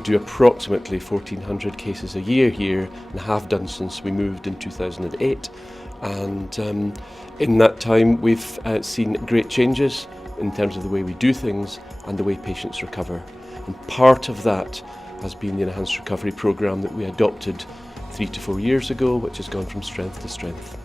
do approximately 1,400 cases a year here and have done since we moved in 2008. And in that time we've seen great changes in terms of the way we do things and the way patients recover. And part of that has been the Enhanced Recovery Programme that we adopted 3 to 4 years ago, which has gone from strength to strength.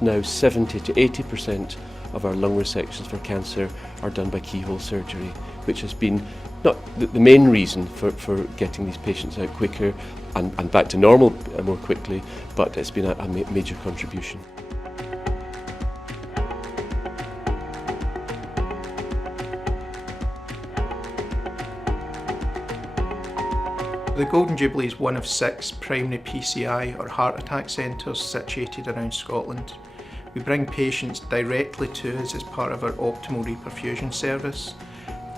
Now 70 to 80% of our lung resections for cancer are done by keyhole surgery, which has been not the main reason for getting these patients out quicker and back to normal more quickly, but it's been a major contribution. The Golden Jubilee is one of 6 primary PCI or heart attack centres situated around Scotland. We bring patients directly to us as part of our optimal reperfusion service.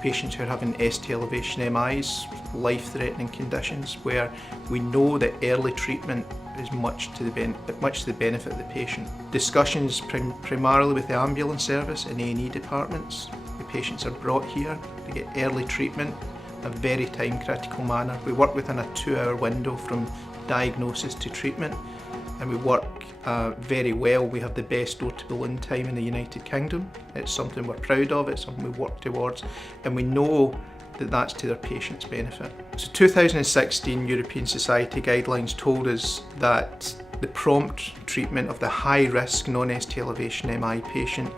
Patients who are having ST elevation MIs, life-threatening conditions, where we know that early treatment is much to the benefit of the patient. Discussions primarily with the ambulance service and A&E departments. The patients are brought here to get early treatment in a very time-critical manner. We work within a 2-hour window from diagnosis to treatment, and we work very well. We have the best door-to-balloon time in the United Kingdom. It's something we're proud of, it's something we work towards, and we know that that's to their patients' benefit. So 2016 European Society guidelines told us that the prompt treatment of the high-risk non-ST elevation MI patient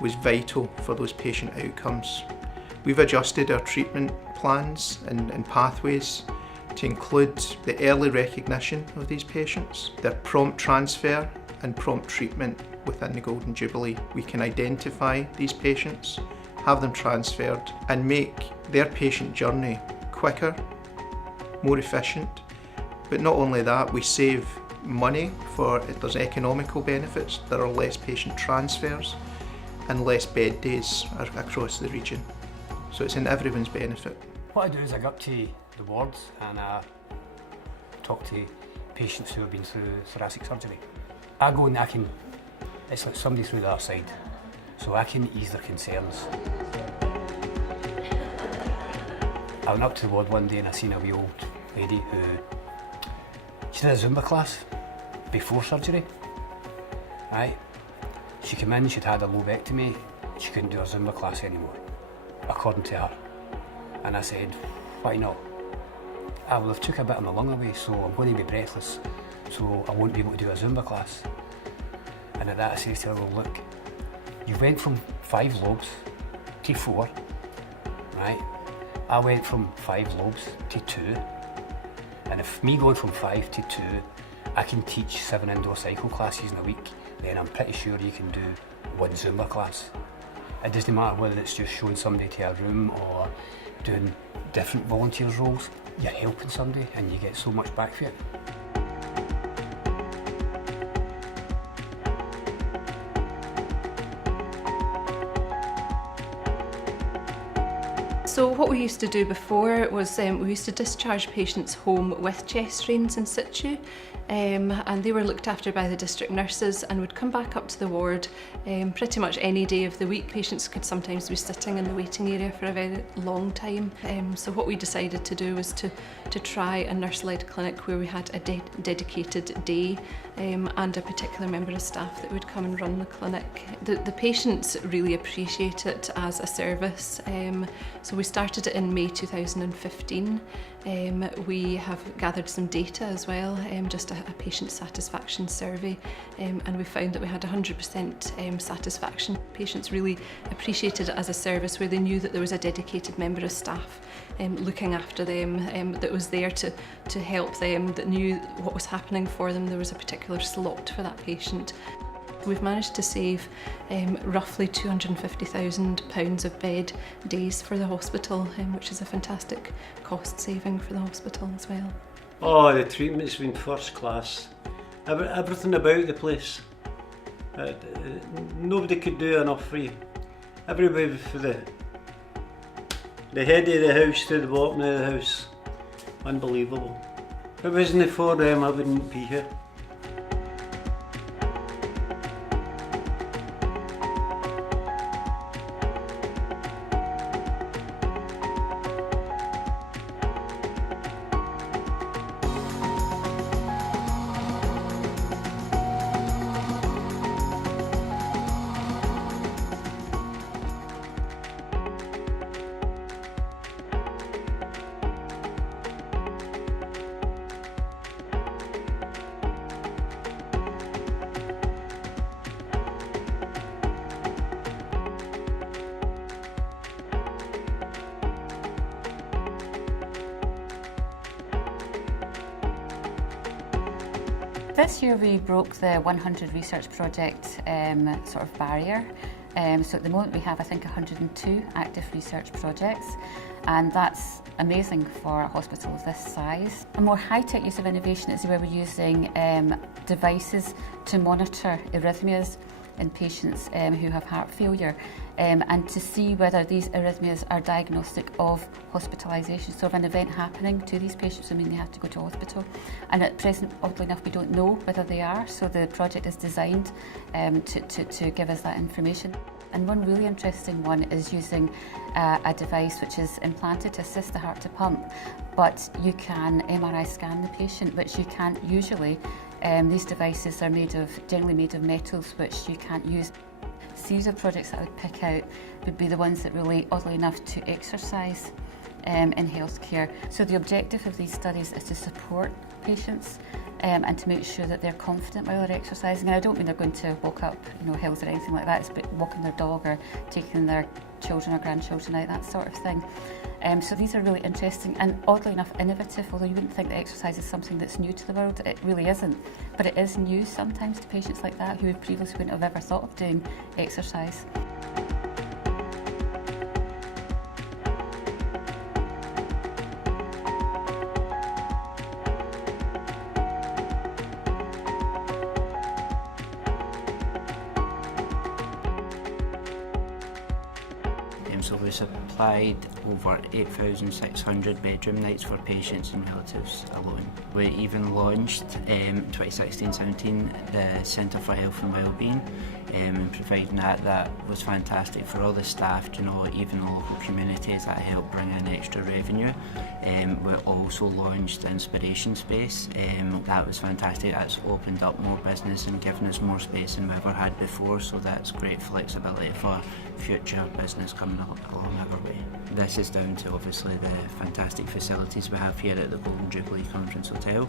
was vital for those patient outcomes. We've adjusted our treatment plans and pathways to include the early recognition of these patients, their prompt transfer and prompt treatment within the Golden Jubilee. We can identify these patients, have them transferred and make their patient journey quicker, more efficient. But not only that, we save money there's economical benefits, there are less patient transfers and less bed days across the region. So it's in everyone's benefit. What I do is I go up to the wards and I talk to patients who have been through thoracic surgery. I go and it's like somebody through the other side, so I can ease their concerns. I went up to the ward one day and I seen a wee old lady who, she did a Zumba class before surgery, right? She came in, she'd had a lobectomy, she couldn't do her Zumba class anymore, according to her. And I said, why not? I will have took a bit of my lung away, so I'm going to be breathless, so I won't be able to do a Zumba class. And at that I said to her, well look, you went from 5 lobes to 4, right? I went from 5 lobes to 2, and if me going from 5 to 2, I can teach 7 indoor cycle classes in a week, then I'm pretty sure you can do 1 Zumba class. It doesn't matter whether it's just showing somebody to a room or doing different volunteers roles, you're helping somebody and you get so much back for it. So what we used to do before was we used to discharge patients home with chest drains in situ, and they were looked after by the district nurses and would come back up to the ward pretty much any day of the week. Patients could sometimes be sitting in the waiting area for a very long time. So what we decided to do was to try a nurse-led clinic where we had a dedicated day and a particular member of staff that would come and run the clinic. The patients really appreciate it as a service. So we started it in May 2015. We have gathered some data as well, just a patient satisfaction survey, and we found that we had 100% satisfaction. Patients really appreciated it as a service where they knew that there was a dedicated member of staff looking after them, that was there to help them, that knew what was happening for them. There was a particular slot for that patient. We've managed to save roughly £250,000 of bed days for the hospital, which is a fantastic cost saving for the hospital as well. Oh, the treatment's been first class. Everything about the place. Nobody could do enough for you. Everybody, from the head of the house to the bottom of the house. Unbelievable. If it wasn't for them, I wouldn't be here. This year we broke the 100 research project sort of barrier. So at the moment we have, I think, 102 active research projects, and that's amazing for a hospital of this size. A more high-tech use of innovation is where we're using devices to monitor arrhythmias in patients who have heart failure, and to see whether these arrhythmias are diagnostic of hospitalisation, so of an event happening to these patients, I mean they have to go to hospital. And at present, oddly enough, we don't know whether they are, so the project is designed to give us that information. And one really interesting one is using a device which is implanted to assist the heart to pump, but you can MRI scan the patient, which you can't usually. These devices are generally made of metals which you can't use. Series of projects that I would pick out would be the ones that relate, oddly enough, to exercise in healthcare. So the objective of these studies is to support patients and to make sure that they're confident while they're exercising. And I don't mean they're going to walk up, hills or anything like that. It's about walking their dog or taking their children or grandchildren out, that sort of thing. So these are really interesting and, oddly enough, innovative, although you wouldn't think that exercise is something that's new to the world. It really isn't. But it is new sometimes to patients like that who previously wouldn't have ever thought of doing exercise. So we supplied over 8,600 bedroom nights for patients and relatives alone. We even launched 2016-17 the Centre for Health and Wellbeing, and providing that was fantastic for all the staff, even the local communities. That helped bring in extra revenue. We also launched the Inspiration Space. That was fantastic. That's opened up more business and given us more space than we ever had before, so that's great flexibility for future business coming along our way. This is down to obviously the fantastic facilities we have here at the Golden Jubilee Conference Hotel.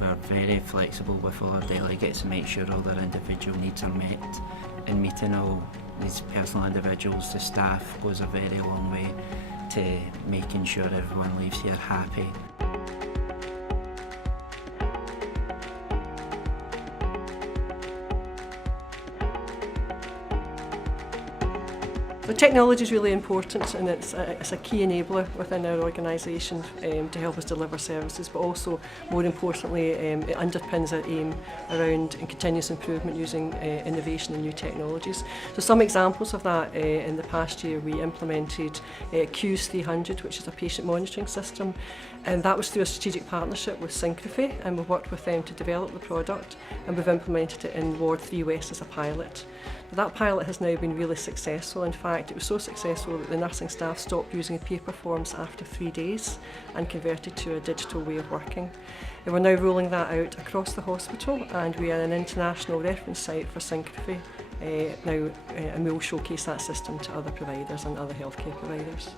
We're very flexible with all our delegates to make sure all their individual needs are met. And meeting all these personal individuals, the staff, goes a very long way to making sure everyone leaves here happy. So technology is really important, and it's a key enabler within our organisation to help us deliver services, but also, more importantly, it underpins our aim around continuous improvement using innovation and new technologies. So some examples of that, in the past year we implemented QS 300, which is a patient monitoring system, and that was through a strategic partnership with Synchrony, and we've worked with them to develop the product, and we've implemented it in Ward 3 West as a pilot. That pilot has now been really successful. In fact, it was so successful that the nursing staff stopped using paper forms after 3 days and converted to a digital way of working. And we're now rolling that out across the hospital, and we are an international reference site for Synchrony now, and we will showcase that system to other providers and other healthcare providers.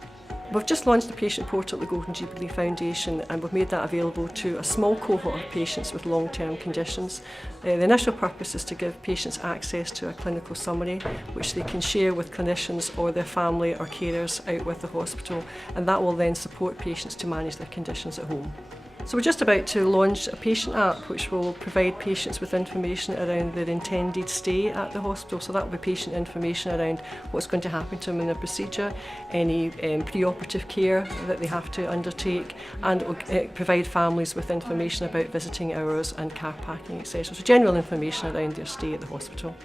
We've just launched a patient portal at the Golden Jubilee Foundation, and we've made that available to a small cohort of patients with long-term conditions. The initial purpose is to give patients access to a clinical summary which they can share with clinicians or their family or carers out with the hospital, and that will then support patients to manage their conditions at home. So we're just about to launch a patient app which will provide patients with information around their intended stay at the hospital. So that will be patient information around what's going to happen to them in their procedure, any pre-operative care that they have to undertake, and it will provide families with information about visiting hours and car parking, etc. So general information around their stay at the hospital.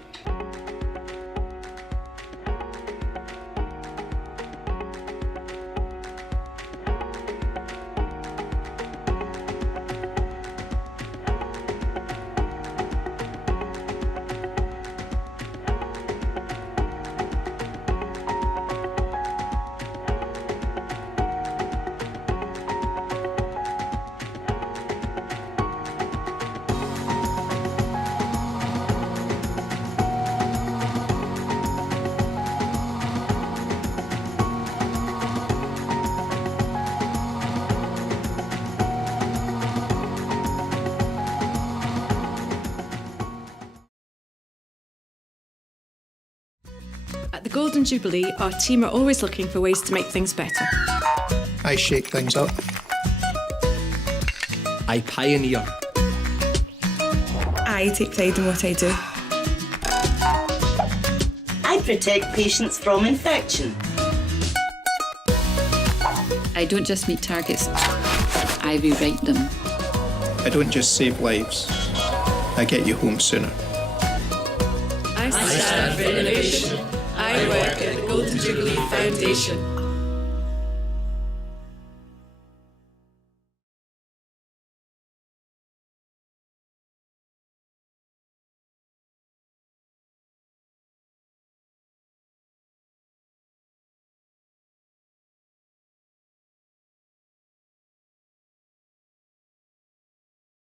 At the Golden Jubilee, our team are always looking for ways to make things better. I shake things up. I pioneer. I take pride in what I do. I protect patients from infection. I don't just meet targets, I rewrite them. I don't just save lives, I get you home sooner. I stand for innovation. I work at the Golden Jubilee Foundation.